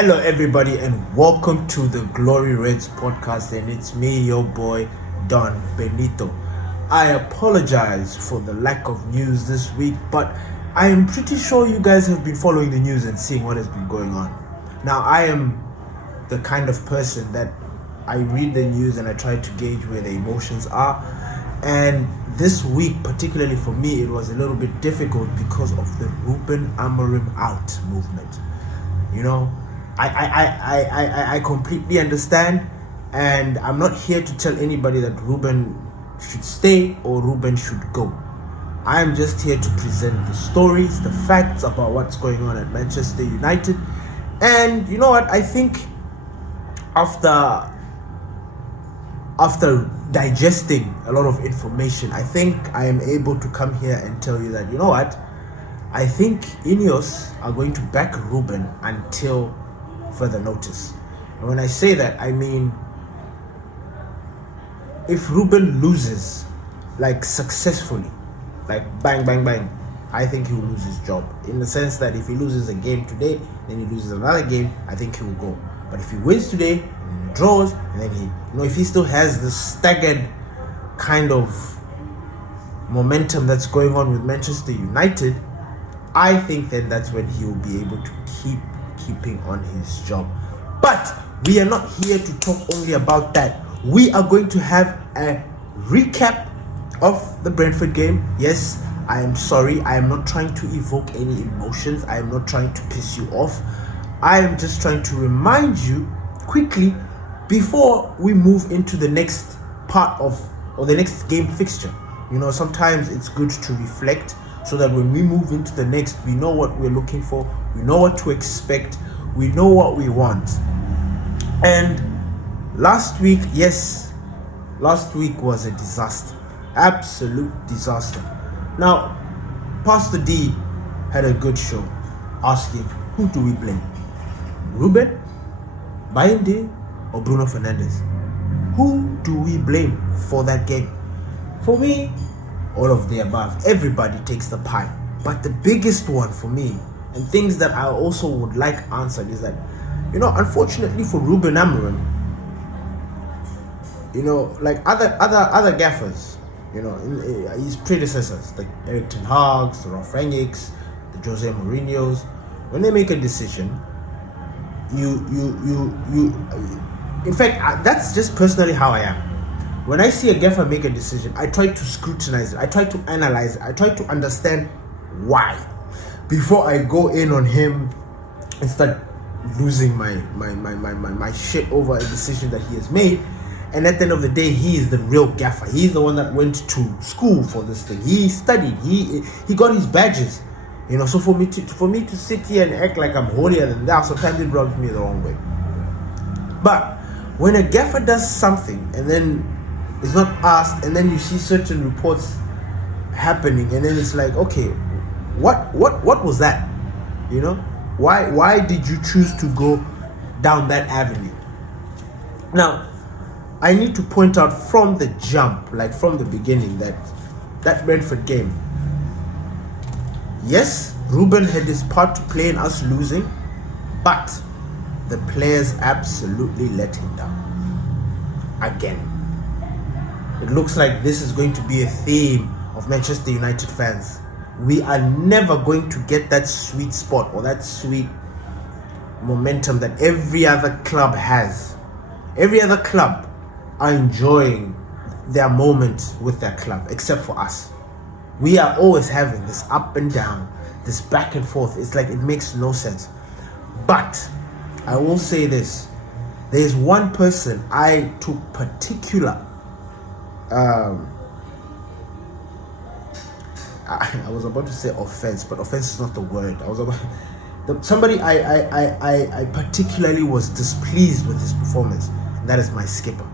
Hello everybody and welcome to the Glory Reds podcast, and it's me, your boy Don Benito. I apologize for the lack of news this week, but I am pretty sure you guys have been following the news and seeing what has been going on. Now, I am the kind of person that I read the news and I try to gauge where the emotions are, and this week, particularly for me, it was a little bit difficult because of the Amorim out movement. You know, I completely understand, and I'm not here to tell anybody that Ruben should stay or Ruben should go. I am just here to present the stories, the facts about what's going on at Manchester United. And you know what? I think after digesting a lot of information, I think I am able to come here and tell you that, you know what? I think Ineos are going to back Ruben until further notice. And when I say that, I mean, if Ruben loses, like successfully, like bang, bang, bang, I think he will lose his job. In the sense that if he loses a game today, then he loses another game, I think he will go. But if he wins today, and he draws, and then if he still has this staggered kind of momentum that's going on with Manchester United, I think then that's when he will be able to keeping on his job. But we are not here to talk only about that. We are going to have a recap of the Brentford game. Yes, I am sorry. I am not trying to evoke any emotions. I am not trying to piss you off. I am just trying to remind you quickly before we move into the next part of or the next game fixture. You know, sometimes it's good to reflect, so that when we move into the next, we know what we're looking for, we know what to expect, we know what we want. And last week was a disaster, absolute disaster. Now, Pastor D had a good show asking, who do we blame? Ruben, Bayende, or Bruno Fernandes? Who do we blame for that game? For me, all of the above. Everybody takes the pie. But the biggest one for me, and things that I also would like answered, is that, you know, unfortunately for Ruben Amorim, you know, like other gaffers, you know, his predecessors, like Eric Ten Hag's, the Ralf Rangnicks, the Jose Mourinho's, when they make a decision, you in fact, that's just personally how I am. When I see a gaffer make a decision, I try to scrutinize it, I try to analyze it, I try to understand why before I go in on him and start losing my shit over a decision that he has made. And at the end of the day, he is the real gaffer. He's the one that went to school for this thing. He studied. He got his badges. You know, so for me to sit here and act like I'm holier than thou, sometimes it rubs me the wrong way. But when a gaffer does something and then it's not asked, and then you see certain reports happening, and then it's like, okay, what was that? You know, why did you choose to go down that avenue? Now, I need to point out from the jump, like from the beginning, that Brentford game, yes, Ruben had his part to play in us losing, but the players absolutely let him down again. It looks like this is going to be a theme of Manchester United fans. We are never going to get that sweet spot or that sweet momentum that every other club has. Every other club are enjoying their moment with their club, except for us. We are always having this up and down, this back and forth. It's like it makes no sense. But I will say this. There's one person I took particular I was about to say offense, but offense is not the word. Somebody I particularly was displeased with his performance, and that is my skipper.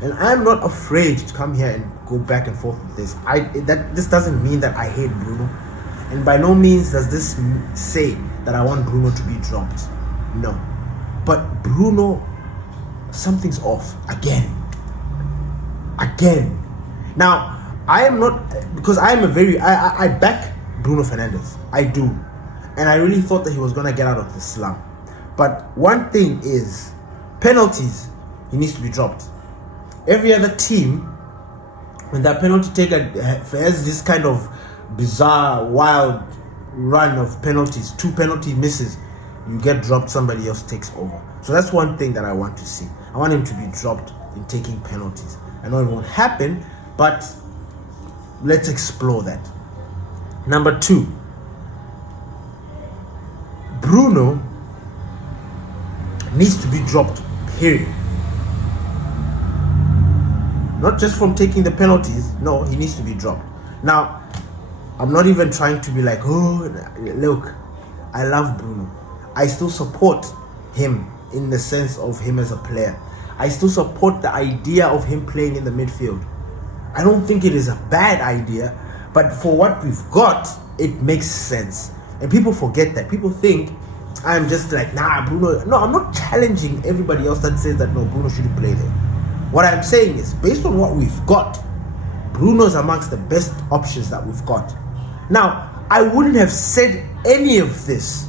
And I'm not afraid to come here and go back and forth with this. This doesn't mean that I hate Bruno, and by no means does this say that I want Bruno to be dropped. No, but Bruno, something's off again. Now, I am not, because I back Bruno Fernandes. I do. And I really thought that he was going to get out of the slump. But one thing is, penalties, he needs to be dropped. Every other team, when that penalty taker has this kind of bizarre, wild run of penalties, 2 penalty misses, you get dropped, somebody else takes over. So that's one thing that I want to see. I want him to be dropped in taking penalties. I know it won't happen, but let's explore that. Number 2, Bruno needs to be dropped, period. Not just from taking the penalties, no, he needs to be dropped. Now, I'm not even trying to be like, oh, look, I love Bruno. I still support him in the sense of him as a player. I still support the idea of him playing in the midfield. I don't think it is a bad idea, but for what we've got, it makes sense. And people forget that. People think I'm just like, nah, Bruno. No, I'm not challenging everybody else that says that, no, Bruno shouldn't play there. What I'm saying is, based on what we've got, Bruno's amongst the best options that we've got. Now, I wouldn't have said any of this,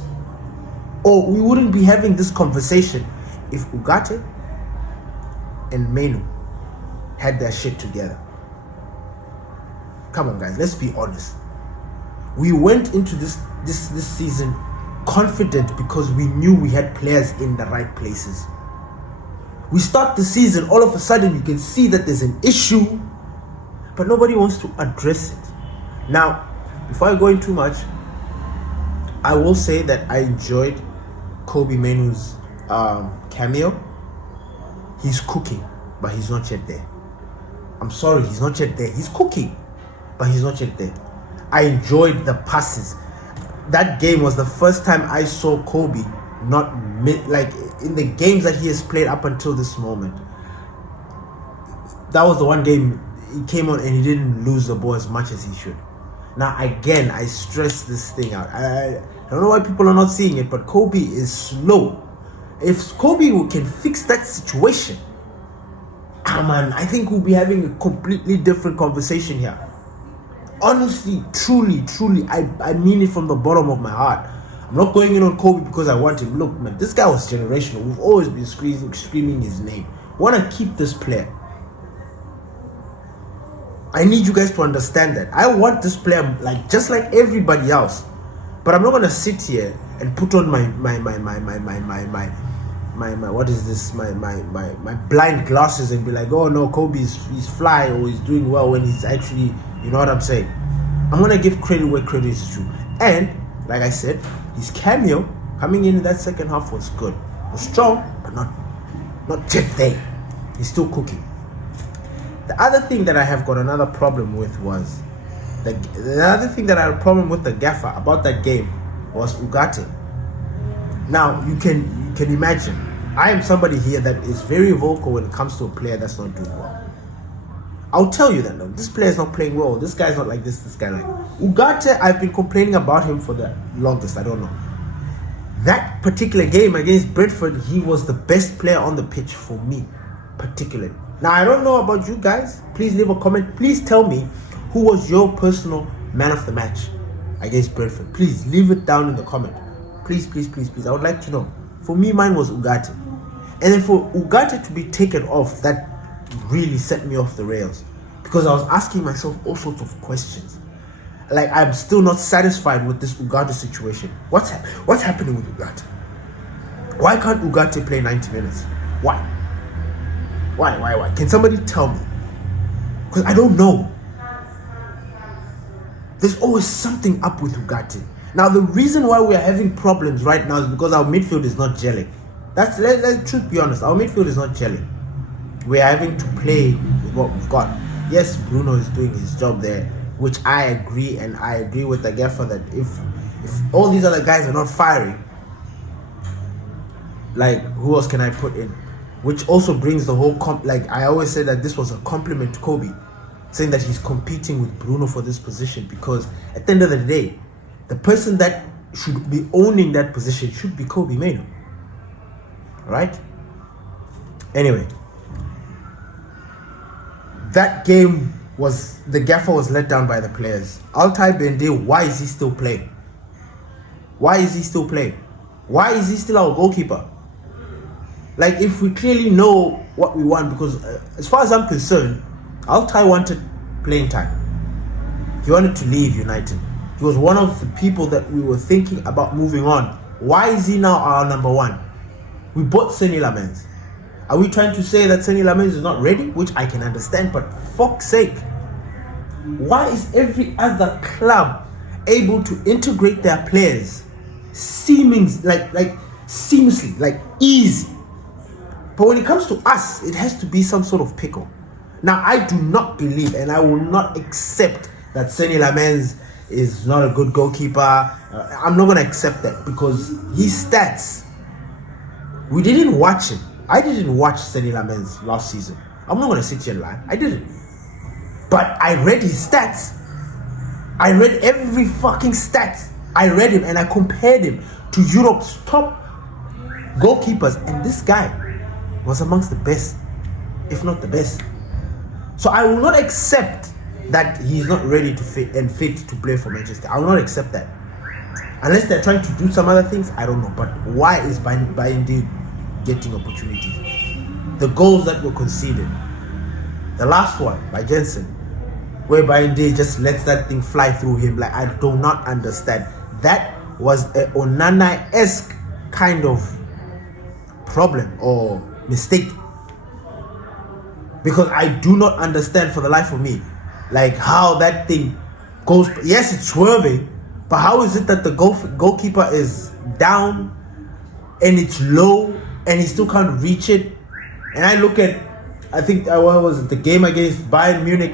or we wouldn't be having this conversation if Ugarte and Menu had their shit together. Come on, guys, let's be honest. We went into this season confident because we knew we had players in the right places. We start the season, all of a sudden you can see that there's an issue, but nobody wants to address it. Now, before I go in too much, I will say that I enjoyed Kobe Mainoo's cameo. He's cooking, but he's not yet there. I'm sorry, he's not yet there. He's cooking, but he's not yet there. I enjoyed the passes. That game was the first time I saw Kobe not like in the games that he has played up until this moment. That was the one game he came on and he didn't lose the ball as much as he should. Now again, I stress this thing out. I don't know why people are not seeing it, but Kobe is slow. If Kobe can fix that situation, man, I think we'll be having a completely different conversation here. Honestly, truly, I mean it from the bottom of my heart. I'm not going in on Kobe because I want him. Look, man, this guy was generational. We've always been screaming his name. Want to keep this player. I need you guys to understand that. I want this player just like everybody else. But I'm not gonna sit here and put on my what is this? My blind glasses and be like, oh no, Kobe's he's fly or he's doing well when he's actually, you know what I'm saying? I'm gonna give credit where credit is due. And like I said, his cameo coming in that second half was good. It was strong, but not yet there. He's still cooking. The other thing that I have got another problem with was the other thing that I had a problem with the gaffer about that game was Ugarte. Now you can imagine, I am somebody here that is very vocal when it comes to a player that's not doing well. I'll tell you that, no, this player is not playing well. This guy's not like this guy like Ugarte. I've been complaining about him for the longest. I don't know. That particular game against Brentford, he was the best player on the pitch for me, particularly. Now, I don't know about you guys. Please leave a comment. Please tell me who was your personal man of the match against Brentford. Please leave it down in the comment. Please. I would like to know. For me, mine was Ugarte. And then for Ugarte to be taken off, that really set me off the rails. Because I was asking myself all sorts of questions. Like, I'm still not satisfied with this Ugarte situation. What's happening with Ugarte? Why can't Ugarte play 90 minutes? Why? Can somebody tell me? Because I don't know. There's always something up with Ugarte. Now, the reason why we are having problems right now is because our midfield is not gelling. Let's truth be honest. Our midfield is not gelling. We are having to play with what we've got. Yes, Bruno is doing his job there, which I agree, and I agree with the gaffer that if all these other guys are not firing, like, who else can I put in? Which also brings the whole like, I always say that this was a compliment to Kobe, saying that he's competing with Bruno for this position, because at the end of the day, the person that should be owning that position should be Kobe Mainoo. Right? Anyway, that game was, the gaffer was let down by the players. Altai Bende, why is he still playing? Why is he still our goalkeeper? Like, if we clearly know what we want, because as far as I'm concerned, Altai wanted playing time. He wanted to leave United. He was one of the people that we were thinking about moving on. Why is he now our number one? We bought Senny Lamens. Are we trying to say that Senny Lamens is not ready? Which I can understand, but fuck's sake. Why is every other club able to integrate their players seamlessly, like easy? But when it comes to us, it has to be some sort of pickle. Now, I do not believe and I will not accept that Senny Lamens is not a good goalkeeper. I'm not going to accept that because his stats, we didn't watch him. I didn't watch Senny Lamens last season. I'm not going to sit here and lie. I didn't. But I read his stats. I read every fucking stat. I read him and I compared him to Europe's top goalkeepers. And this guy was amongst the best, if not the best. So I will not accept that he's not ready to fit to play for Manchester. I will not accept that. Unless they're trying to do some other things, I don't know. But why is Bayindi getting opportunities? The goals that were conceded. The last one by Jensen, where Bayindi just lets that thing fly through him. Like, I do not understand. That was a Onana-esque kind of problem or mistake. Because I do not understand for the life of me, like, how that thing goes. Yes, it's swerving, but how is it that the goalkeeper is down and it's low and he still can't reach it? And I look at, I think, what was it, the game against Barcelona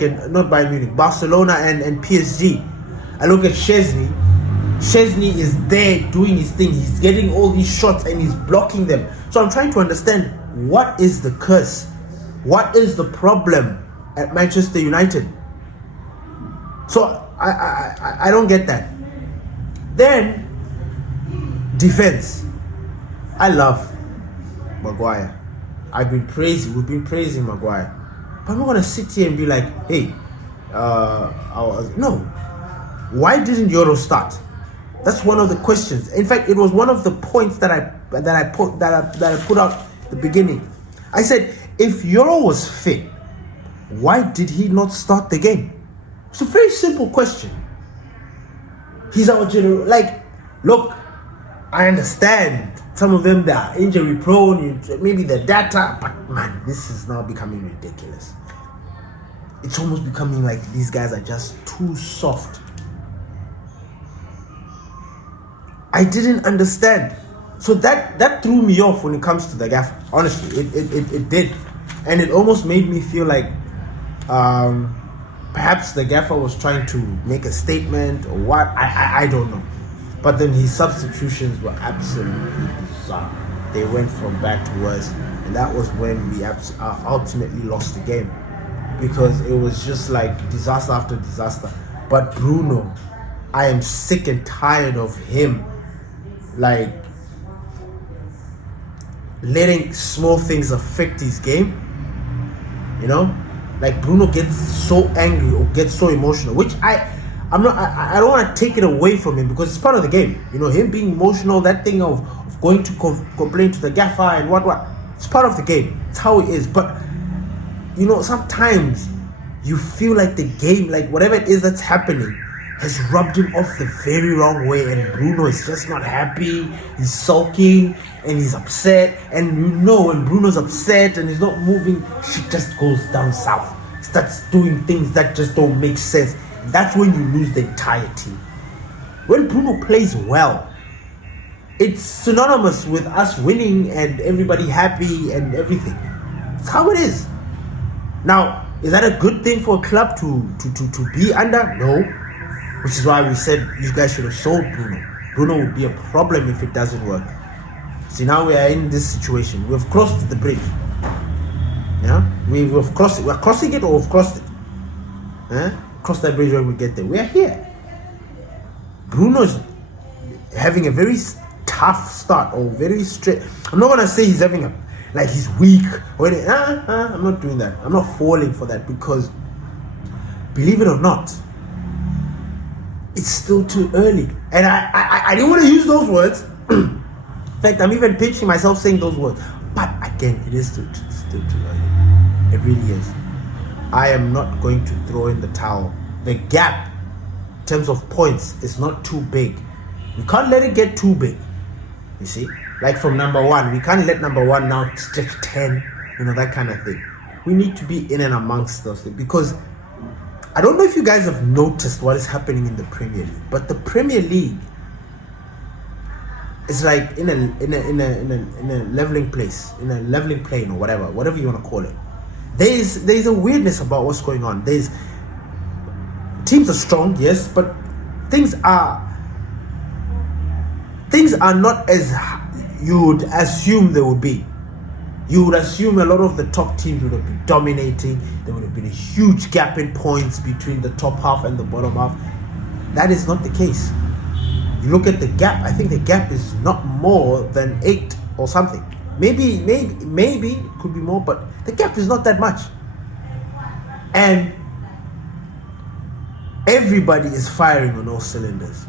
and PSG. I look at Szczesny. Szczesny is there doing his thing. He's getting all these shots and he's blocking them. So I'm trying to understand, what is the curse? What is the problem at Manchester United? So I don't get that. Then defense. I love Maguire. We've been praising Maguire. But I'm not gonna sit here and be like, hey, no. Why didn't Euro start? That's one of the questions. In fact, it was one of the points that I put out at the beginning. I said, if Euro was fit, why did he not start the game? It's a very simple question. He's our general. Like, look, I understand some of them, they are injury prone, maybe the data, but man, this is now becoming ridiculous. It's almost becoming like these guys are just too soft. I didn't understand. So that threw me off when it comes to the gaffer. Honestly, it did. And it almost made me feel like perhaps the gaffer was trying to make a statement or what. I don't know. But then his substitutions were absolutely bizarre. They went from bad to worse. And that was when we ultimately lost the game. Because it was just like disaster after disaster. But Bruno, I am sick and tired of him, like, letting small things affect his game. You know, like Bruno gets so angry or gets so emotional, which I don't want to take it away from him because it's part of the game. You know, him being emotional, that thing of going to complain to the gaffer and what, it's part of the game. It's how it is. But you know, sometimes you feel like the game, like whatever it is that's happening, has rubbed him off the very wrong way, and Bruno is just not happy. He's sulking and he's upset, and you know when Bruno's upset and he's not moving, shit just goes down south. Starts doing things that just don't make sense. That's when you lose the entire team. When Bruno plays well, it's synonymous with us winning and everybody happy and everything. It's how it is. Now, is that a good thing for a club to be under? No. Which is why we said you guys should have sold Bruno. Bruno would be a problem if it doesn't work. See, now we are in this situation. We've crossed the bridge. Yeah? We've crossed it. We're crossing it or we've crossed it. Cross that bridge when we get there. We are here. Bruno's having a very tough start or very straight. I'm not going to say he's having like he's weak. I'm not doing that. I'm not falling for that because, believe it or not, it's still too early. And I didn't want to use those words, fact, I'm even pinching myself saying those words. But again, it is still too early. It really is. I am not going to throw in the towel. The gap in terms of points is not too big. We can't let it get too big. You see? Like from number 1, we can't let number 1 now stretch 10, that kind of thing. We need to be in and amongst those things, because I don't know if you guys have noticed what is happening in the Premier League, but the Premier League is like in a leveling place, in a leveling plane, or whatever you want to call it. There's a weirdness about what's going on. Teams are strong, yes, but things are not as you would assume they would be. You would assume a lot of the top teams would have been dominating. There would have been a huge gap in points between the top half and the bottom half. That is not the case. You look at the gap, I think the gap is not more than 8 or something. Maybe it could be more, but the gap is not that much. And everybody is firing on all cylinders.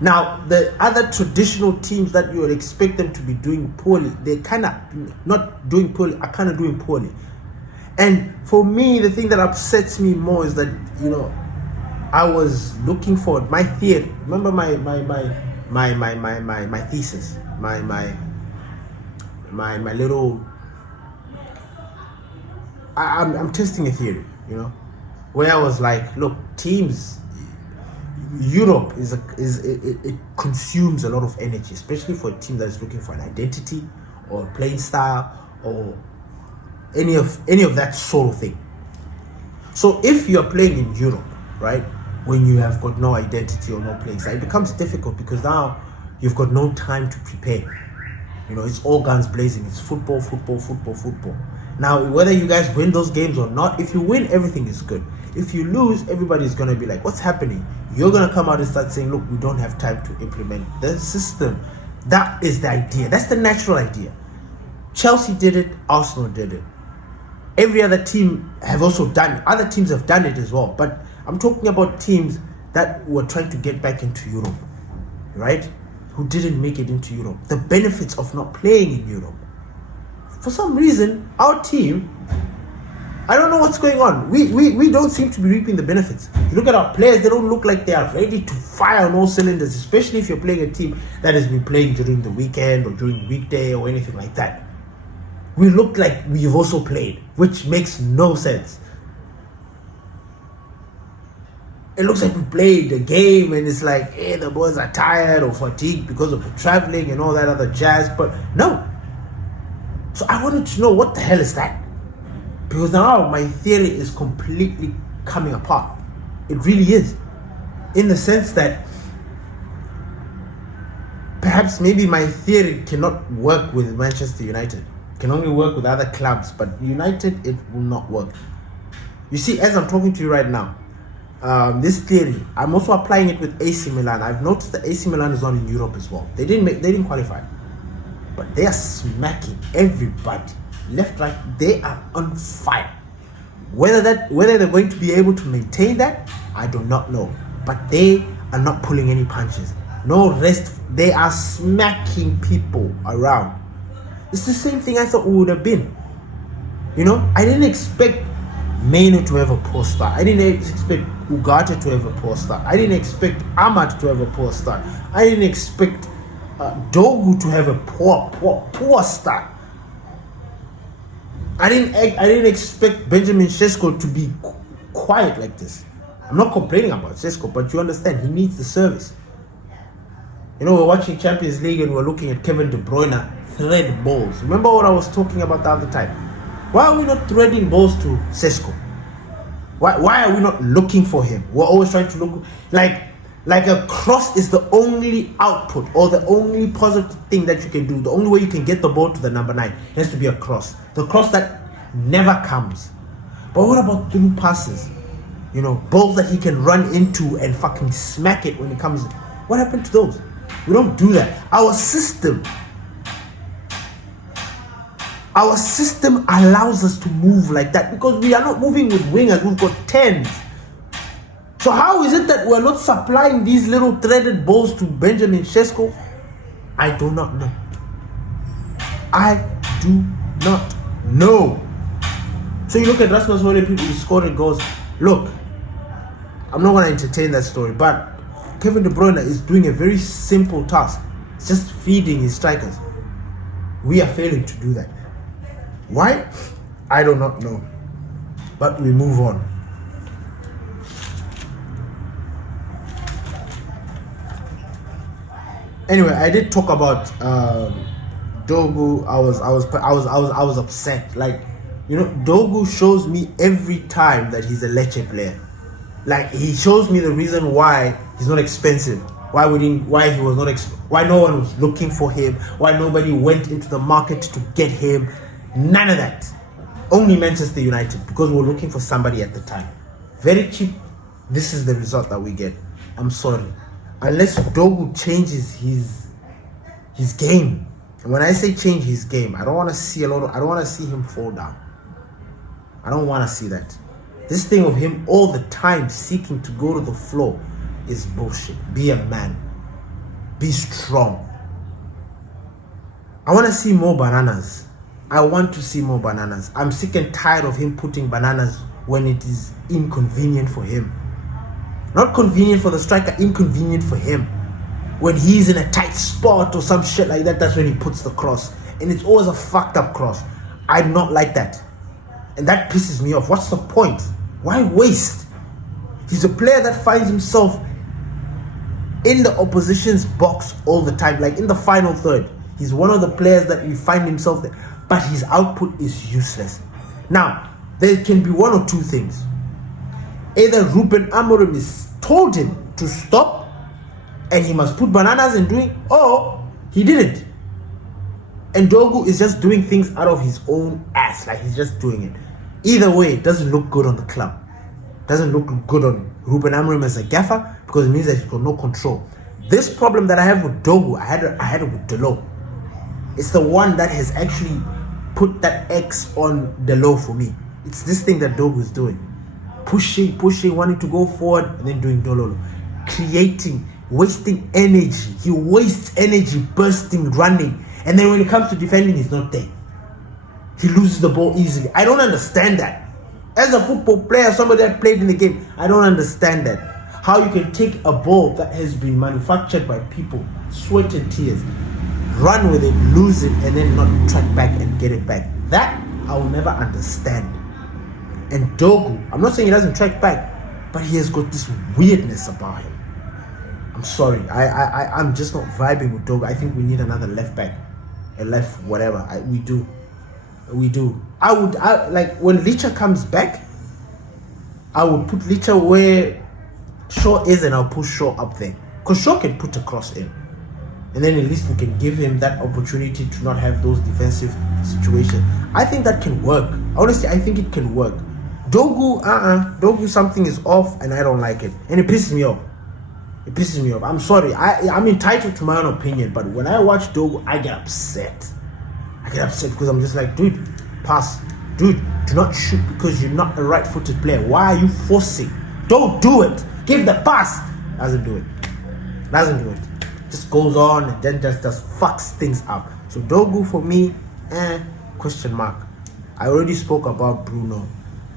Now, the other traditional teams that you would expect them to be doing poorly, they're kind of not doing poorly, are kind of doing poorly. And for me, the thing that upsets me more is that, I was looking forward, my theory, remember my thesis, my little, I'm testing a theory, where I was like, look, teams, Europe it consumes a lot of energy, especially for a team that is looking for an identity or a playing style or any of that sort of thing. So if you're playing in Europe, right, when you have got no identity or no playing style, it becomes difficult, because now you've got no time to prepare. It's all guns blazing. It's football. Now, whether you guys win those games or not, if you win, everything is good. If you lose, everybody's going to be like, what's happening? You're going to come out and start saying, look, we don't have time to implement the system. That is the idea. That's the natural idea. Chelsea did it. Arsenal did it. Every other team have also done it. Other teams have done it as well. But I'm talking about teams that were trying to get back into Europe, right? Who didn't make it into Europe. The benefits of not playing in Europe. For some reason, our team, I don't know what's going on. We don't seem to be reaping the benefits. You look at our players, they don't look like they are ready to fire on all cylinders, especially if you're playing a team that has been playing during the weekend or during the weekday or anything like that. We look like we've also played, which makes no sense. It looks like we played the game and it's like, hey, the boys are tired or fatigued because of the traveling and all that other jazz, but no. So I wanted to know, what the hell is that? Because now my theory is completely coming apart. It really is. In the sense that perhaps maybe my theory cannot work with Manchester United. It can only work with other clubs, but United, it will not work. You see, as I'm talking to you right now, this theory, I'm also applying it with AC Milan. I've noticed that AC Milan is not in Europe as well. They didn't qualify, but they are smacking everybody left, right. They are on fire. Whether they're going to be able to maintain that, I do not know. But they are not pulling any punches. No rest. They are smacking people around. It's the same thing I thought we would have been. I didn't expect Benito to have a poor start. I didn't expect Ugarte to have a poor start. I didn't expect Amad to have a poor start. I didn't expect Dogu to have a poor start. I didn't expect Benjamin Sesko to be quiet like this. I'm not complaining about Sesko, but you understand, he needs the service. We're watching Champions League and we're looking at Kevin De Bruyne thread balls. Remember what I was talking about the other time? Why are we not threading balls to Sesko? Why are we not looking for him? We're always trying to look like a cross is the only output or the only positive thing that you can do. The only way you can get the ball to the number 9 has to be a cross. The cross that never comes. But what about through passes? Balls that he can run into and fucking smack it when it comes. What happened to those? We don't do that. Our system allows us to move like that because we are not moving with wingers. We've got 10s. So how is it that we're not supplying these little threaded balls to Benjamin Sesko? I do not know. I do not know. So you look at Rasmus Højlund, people who scored and goes, look, I'm not going to entertain that story, but Kevin De Bruyne is doing a very simple task. It's just feeding his strikers. We are failing to do that. Why? I do not know. But we move on. Anyway, I did talk about Dogu. I was upset. Like, you know, Dogu shows me every time that he's a Lecce player. Like, he shows me the reason why he's not expensive. Why no one was looking for him. Why nobody went into the market to get him. None of that. Only Manchester United, because we were looking for somebody at the time. Very cheap. This is the result that we get. I'm sorry. Unless Dogu changes his game. And when I say change his game, I don't want to see him fall down. I don't want to see that. This thing of him all the time seeking to go to the floor is bullshit. Be a man. Be strong. I want to see more bananas. I want to see more bananas. I'm sick and tired of him putting bananas when it is inconvenient for him. Not convenient for the striker, inconvenient for him. When he's in a tight spot or some shit like that, that's when he puts the cross. And it's always a fucked up cross. I'm not like that. And that pisses me off. What's the point? Why waste? He's a player that finds himself in the opposition's box all the time. Like in the final third. He's one of the players that you find himself there. But his output is useless. Now, there can be one or two things. Either Ruben Amorim is told him to stop and he must put bananas in doing, or he didn't. And Dogu is just doing things out of his own ass. Like he's just doing it. Either way, it doesn't look good on the club. Doesn't look good on Ruben Amorim as a gaffer, because it means that he's got no control. This problem that I have with Dogu, I had it with Delo. It's the one that has actually put that X on Delo for me. It's this thing that Dogu is doing. Pushing, wanting to go forward, and then doing Dololo. Creating, wasting energy. He wastes energy, bursting, running. And then when it comes to defending, he's not there. He loses the ball easily. I don't understand that. As a football player, somebody that played in the game, I don't understand that. How you can take a ball that has been manufactured by people, sweat and tears, run with it, lose it, and then not track back and get it back. That I will never understand. And Dogu, I'm not saying he doesn't track back, but he has got this weirdness about him. I'm sorry, I'm just not vibing with Dogu. I think we need another left back, a left whatever. We do. I like when Licha comes back, I would put Licha where Shaw is, and I'll push Shaw up there, because Shaw can put a cross in, and then at least we can give him that opportunity to not have those defensive situations. I think that can work. Honestly, I think it can work. Dogu, something is off, and I don't like it, and it pisses me off. I'm sorry. I'm entitled to my own opinion, but when I watch Dogu, I get upset. Because I'm just like, dude, pass. Dude, do not shoot because you're not a right-footed player. Why are you forcing? Don't do it. Give the pass. Doesn't do it. Just goes on and then just fucks things up. So Dogu for me, question mark. I already spoke about Bruno.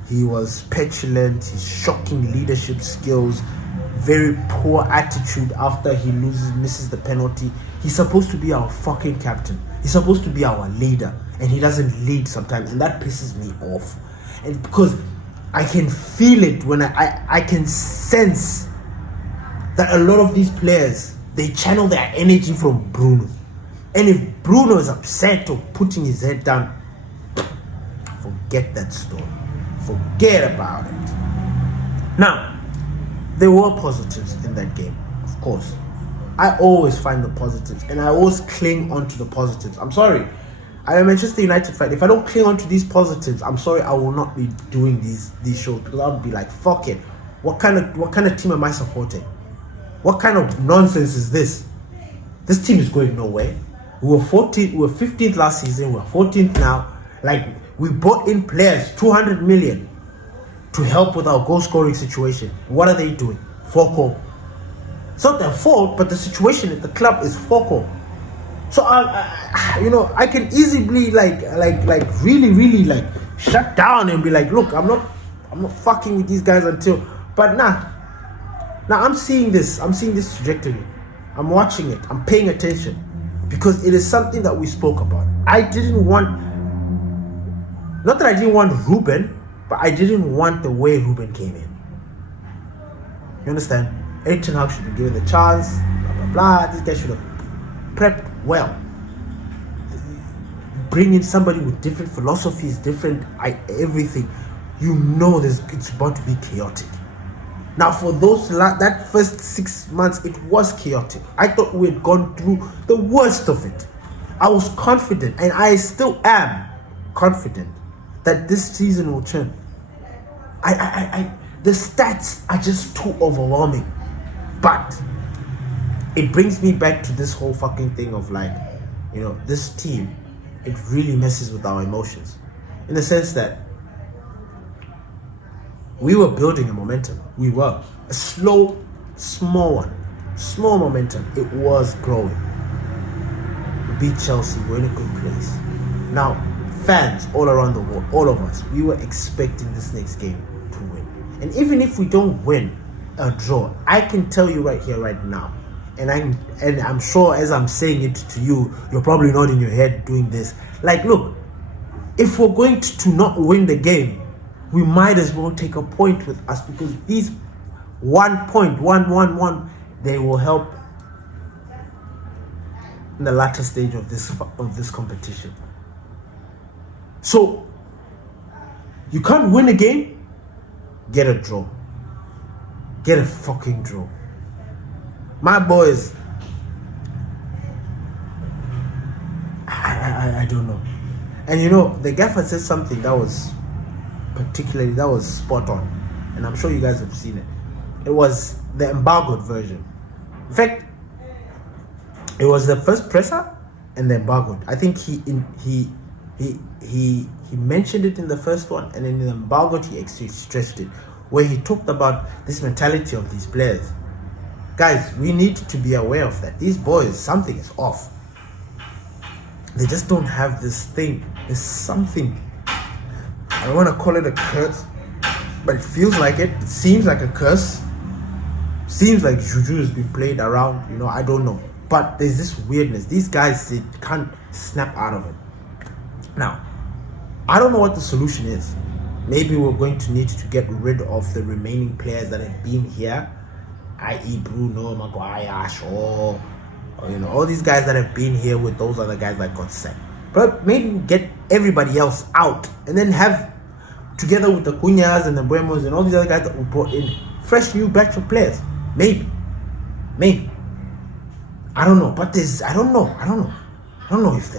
He was petulant, his shocking leadership skills, very poor attitude after he misses the penalty. He's supposed to be our fucking captain. He's supposed to be our leader, and he doesn't lead sometimes, and that pisses me off. And because I can feel it when I can sense that a lot of these players, they channel their energy from Bruno. And if Bruno is upset or putting his head down, forget that story. Forget about it. Now, there were positives in that game, of course. I always find the positives, and I always cling on to the positives. I'm sorry. I am a Manchester United fan. If I don't cling on to these positives, I'm sorry, I will not be doing these shows, because I'll be like, fuck it. What kind of team am I supporting? What kind of nonsense is this? This team is going nowhere. We were 15th last season. We're 14th now. Like, we bought in players, 200 million, to help with our goal scoring situation. What are they doing? Foco. It's not their fault, but the situation at the club is Foco. So I can easily like really shut down and be like, look, I'm not fucking with these guys until. But now I'm seeing this trajectory. I'm watching it. I'm paying attention because it is something that we spoke about. Not that I didn't want Ruben, but I didn't want the way Ruben came in. You understand? Eric Ten Hag should be given the chance. Blah blah blah. This guy should have prepped well. Bring in somebody with different philosophies, different everything. It's about to be chaotic. Now, for that first 6 months, it was chaotic. I thought we had gone through the worst of it. I was confident, and I still am confident that this season will turn. The stats are just too overwhelming. But it brings me back to this whole fucking thing of this team, it really messes with our emotions. In the sense that we were building a momentum. We were. A small momentum. It was growing. We beat Chelsea. We're in a good place. Now, fans all around the world, all of us, we were expecting this next game to win. And even if we don't win, a draw, I can tell you right here, right now, and I'm sure as I'm saying it to you, you're probably nodding your head doing this. Like, look, if we're going to not win the game, we might as well take a point with us, because these 1 point, one, they will help in the latter stage of this competition. So you can't win a game, get a draw. Get a fucking draw. My boys, I don't know. And the gaffer said something that was spot on. And I'm sure you guys have seen it. It was the embargoed version. In fact, it was the first presser and the embargoed. I think he mentioned it in the first one, and then in the embargoed he actually stressed it, where he talked about this mentality of these players. Guys, we need to be aware of that. These boys, something is off. They just don't have this thing. There's something. I don't want to call it a curse, but it feels like it. It seems like a curse. Seems like juju has been played around. I don't know. But there's this weirdness. These guys, they can't snap out of it. Now, I don't know what the solution is. Maybe we're going to need to get rid of the remaining players that have been here, i.e. Bruno, Maguire, Shaw, all these guys that have been here with those other guys that got sacked. But maybe get everybody else out and then have, together with the Cunhas and the Buemos and all these other guys that we brought in, fresh new batch of players. Maybe. I don't know. But I don't know if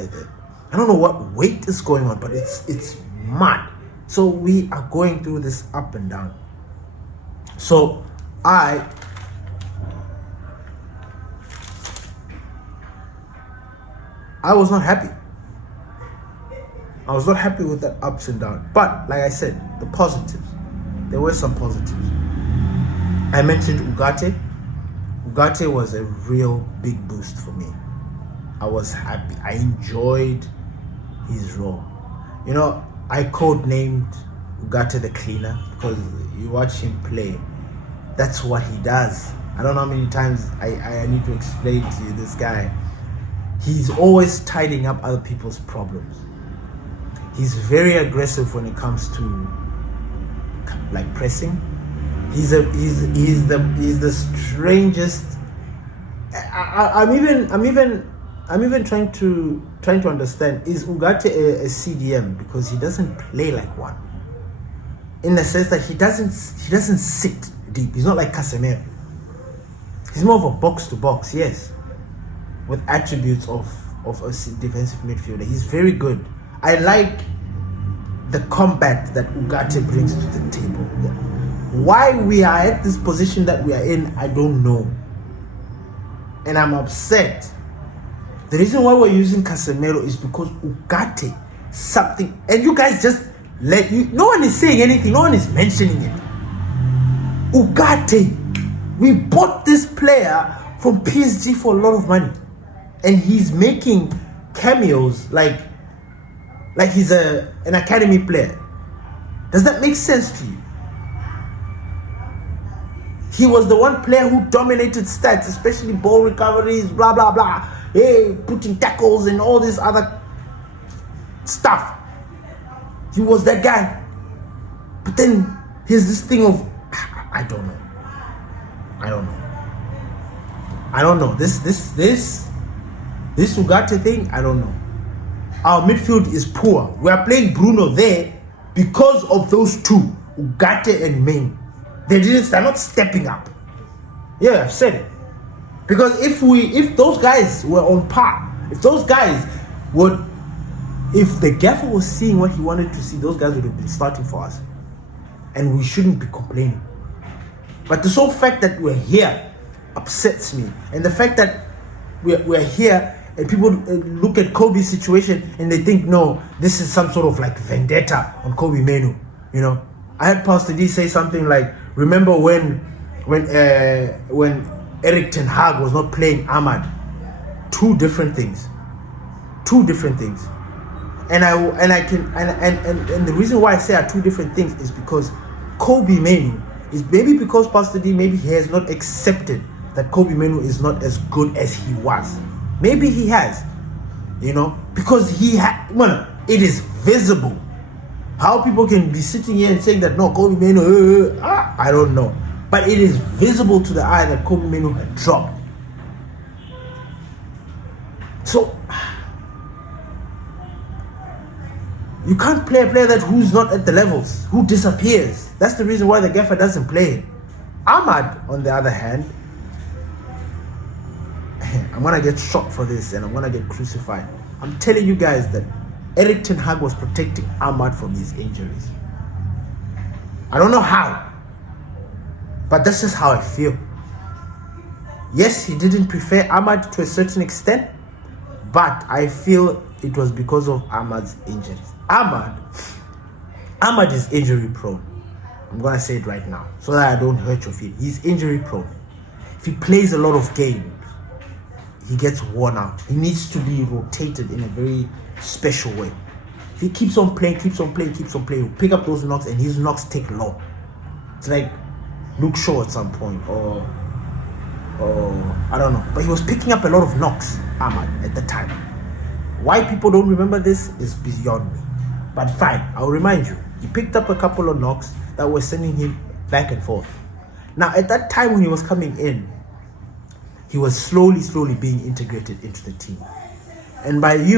I don't know what weight is going on, but it's mad. So we are going through this up and down. So I was not happy. I was not happy with that ups and downs. But like I said, the positives. There were some positives. I mentioned Ugarte. Ugarte was a real big boost for me. I was happy. I enjoyed his role. I codenamed Ugarte the cleaner, because you watch him play. That's what he does. I don't know how many times I need to explain to you this guy. He's always tidying up other people's problems. He's very aggressive when it comes to pressing. He's the strangest. I'm even trying to understand, is Ugarte a CDM, because he doesn't play like one, in the sense that he doesn't sit deep. He's not like Casemiro. He's more of a box to box, yes, with attributes of a defensive midfielder. He's very good. I like the combat that Ugarte brings to the table. Why we are at this position that we are in, I don't know, and I'm upset. The reason why we're using Casemiro is because Ugarte something, and you guys just no one is saying anything, no one is mentioning it. Ugarte, we bought this player from PSG for a lot of money, and he's making cameos like he's an academy player. Does that make sense to you? He was the one player who dominated stats, especially ball recoveries, blah blah blah, hey, putting tackles and all this other stuff. He was that guy. But then here's this thing of I don't know. This Ugarte thing, I don't know. Our midfield is poor. We are playing Bruno there because of those two, Ugarte and Main. They're not stepping up. Yeah, I've said it. Because if those guys were on par, if the gaffer was seeing what he wanted to see, those guys would have been starting for us. And we shouldn't be complaining. But the sole fact that we're here upsets me. And the fact that we're here and people look at Kobe's situation and they think, no, this is some sort of like vendetta on Kobe Menu. You know, I heard Pastor D say something like, remember when Eric Ten Hag was not playing Amad? Two different things. And the reason why I say are two different things is because Kobe Menu is maybe because Pastor D, maybe he has not accepted that Kobe Menu is not as good as he was. Maybe he has, you know, because it is visible. How people can be sitting here and saying that no, Kobe Menu, I don't know. But it is visible to the eye that Kobe Menu had dropped. So you can't play a player who's not at the levels, who disappears. That's the reason why the gaffer doesn't play it. Amad, on the other hand, I'm gonna get shot for this and I'm gonna get crucified. I'm telling you guys that Eric Ten Hag was protecting Amad from his injuries. I don't know how, but that's just how I feel. Yes, he didn't prefer Amad to a certain extent, but I feel it was because of Amad's injuries. Amad is injury prone. I'm gonna say it right now so that I don't hurt your feelings. He's injury prone. If he plays a lot of games, he gets worn out. He needs to be rotated in a very special way. If he keeps on playing, he'll pick up those knocks and his knocks take long. It's like Luke Shaw at some point, or I don't know. But he was picking up a lot of knocks, Amad, at the time. Why people don't remember this is beyond me. But fine, I'll remind you. He picked up a couple of knocks that were sending him back and forth. Now, at that time when he was coming in, he was slowly being integrated into the team. And mind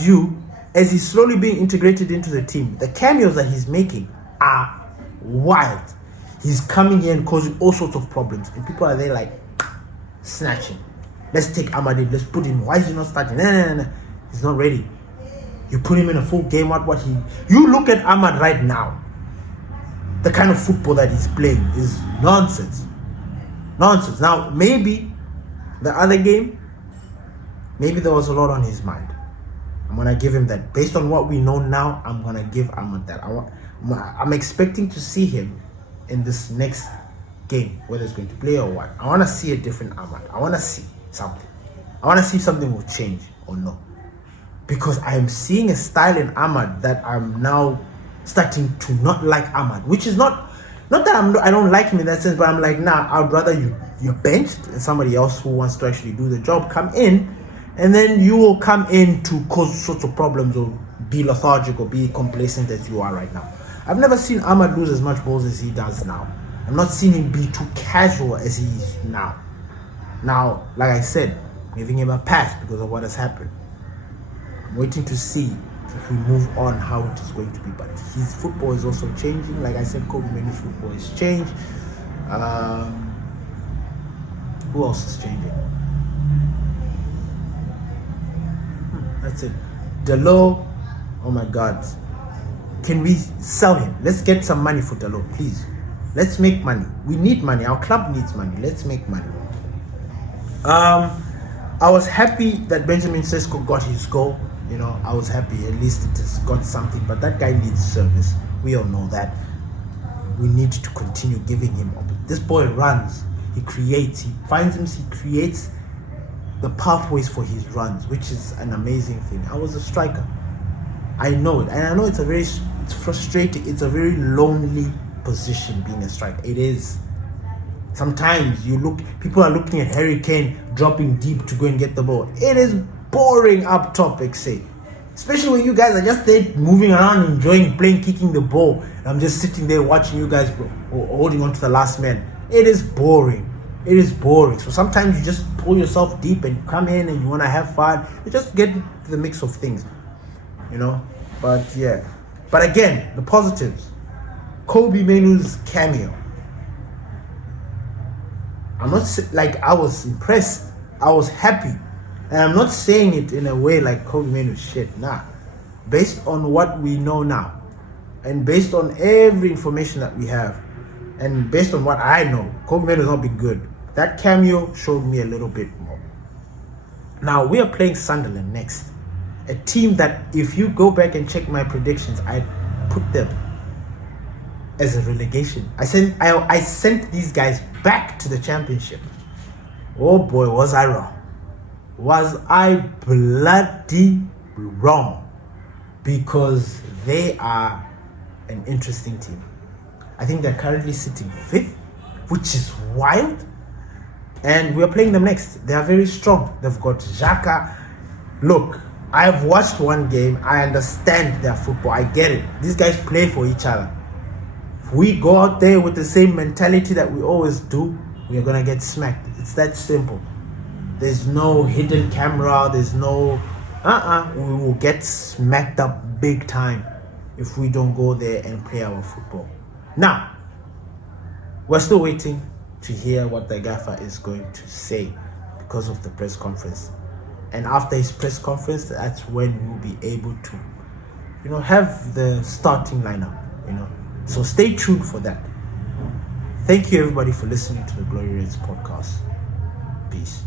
you, as he's slowly being integrated into the team, the cameos that he's making are wild. He's coming here and causing all sorts of problems. And people are there like, snatching. Let's take Amad in, let's put him. Why is he not starting? No. He's not ready. You put him in a full game, you look at Amad right now. The kind of football that he's playing is nonsense. Now, maybe the other game, maybe there was a lot on his mind. I'm going to give him that. Based on what we know now, I'm going to give Amad that. I'm expecting to see him in this next game, whether it's going to play or what. I want to see a different Amad. I want to see something. I want to see if something will change or no. Because I am seeing a style in Amad that I'm now starting to not like Amad, which is not that I don't like him in that sense, but I'm like, nah, I'd rather you're benched and somebody else who wants to actually do the job come in, and then you will come in to cause sorts of problems or be lethargic or be complacent as you are right now. I've never seen Amad lose as much balls as he does now. I'm not seeing him be too casual as he is now. Now, like I said, giving him a pass because of what has happened. I'm waiting to see if we move on how it is going to be, but his football is also changing. Like I said, Kobe Menu's football is changed. Who else is changing? That's it. Diallo, oh my God, can we sell him? Let's get some money for Diallo, please. Let's make money. We need money. Our club needs money. Let's make money. I was happy that Benjamin Sesko got his goal. You know, I was happy. At least it has got something. But that guy needs service. We all know that. We need to continue giving him. This boy runs. He creates. He finds him. He creates the pathways for his runs, which is an amazing thing. I was a striker. I know it, and I know it's frustrating. It's a very lonely position being a striker. It is. Sometimes people are looking at Harry Kane dropping deep to go and get the ball. It is boring up top, especially when you guys are just there moving around, enjoying playing, kicking the ball. And I'm just sitting there watching you guys holding on to the last man. It is boring. It is boring. So sometimes you just pull yourself deep and come in and you want to have fun. You just get the mix of things, But yeah. But again, the positives. Kobe Mainoo's cameo. I'm not I was impressed. I was happy. And I'm not saying it in a way like Kobe Mainoo's shit. Nah. Based on what we know now, and based on every information that we have, and based on what I know, Kobe Mainoo's not been good. That cameo showed me a little bit more. Now we are playing Sunderland next. A team that, if you go back and check my predictions, I put them as a relegation. I sent these guys back to the championship. Oh boy, was I wrong. Was I bloody wrong? Because they are an interesting team. I think they're currently sitting 5th, which is wild. And we're playing them next. They are very strong. They've got Xhaka. Look, I've watched one game. I understand their football. I get it. These guys play for each other. If we go out there with the same mentality that we always do, we're going to get smacked. It's that simple. There's no hidden camera. There's no... We will get smacked up big time if we don't go there and play our football. Now, we're still waiting to hear what the gaffer is going to say because of the press conference. And after his press conference, that's when we'll be able to, have the starting lineup, So stay tuned for that. Thank you, everybody, for listening to the Glory Reds podcast. Peace.